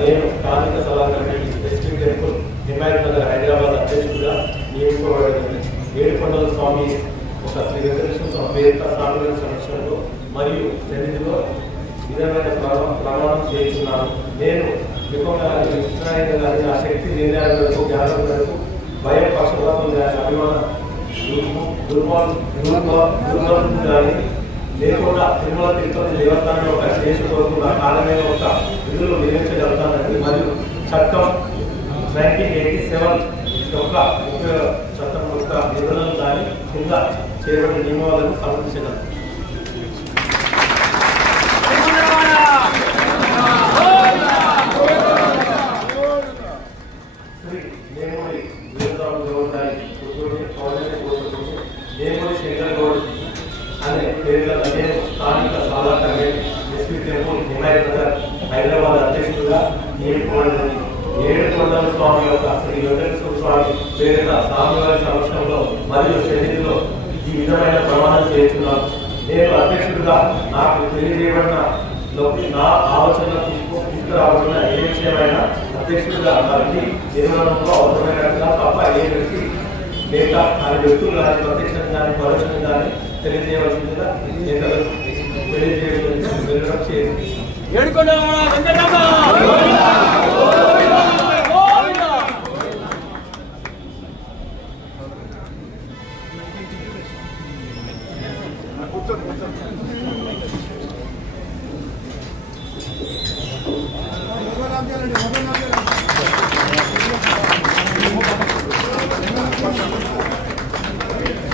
నేను స్థానిక సలహా committee district temple Himayat Nagar Hyderabad అధ్యక్షుడిగా నియమింపబడింది. ఏడుకొండల స్వామి ఒక శ్రీ వెంకటేశ్వర స్వామి పేరిట స్వామి సమక్షంలో మరియు సన్నిధిలో విధమైన ప్రమాణం చేస్తున్నాను. నేను వికృతంగా నా శక్తి నిర్ణయాల వరకు జ్ఞానం వరకు భయం పక్షపాతం కానీ అభిమాన దుర్మార్గం కానీ లేకుండా తిరుమల తిరుపతి దేవస్థానం ఒక శేష కొరకు నా కాలమైన ఒక విధులు నిర్వహించగలుగుతానని మరియు చట్టం 1987 యొక్క చట్టం యొక్క నిబంధనలు కానీ కింద చేయబడిన నియమాలను సమర్పించగలను. శ్రీ నేమూరి వీరరావు గౌడ్ నేమూరి శంకర్ గౌడ్ అనే పేర్ల నేను స్థానిక సలహా committee district temple Himayat Nagar Hyderabad అధ్యక్షుడిగా నియమింపబడింది. ఏడుకొండల స్వామి యొక్క శ్రీ వెంకటేశ్వర స్వామి పేరిట స్వామివారి సమక్షంలో మరియు సన్నిధిలో ఈ విధమైన ప్రమాణం చేస్తున్నాను. నేను అధ్యక్షుడిగా నాకు తెలియజేయబడిన నా ఆలోచన తీసుకురాబడిన ఏ విషయమైనా అధ్యక్షుడిగా వారికి నిర్వహణలో అవసరమైనట్టుగా తప్ప ఏ వ్యక్తి లేక ఆయన వ్యక్తులు కానీ ప్రత్యక్షం కానీ పరోక్షం కానీ తెలియజేయవలసిందిగా తెలియజేయడం చేయండి. కూర్చోండి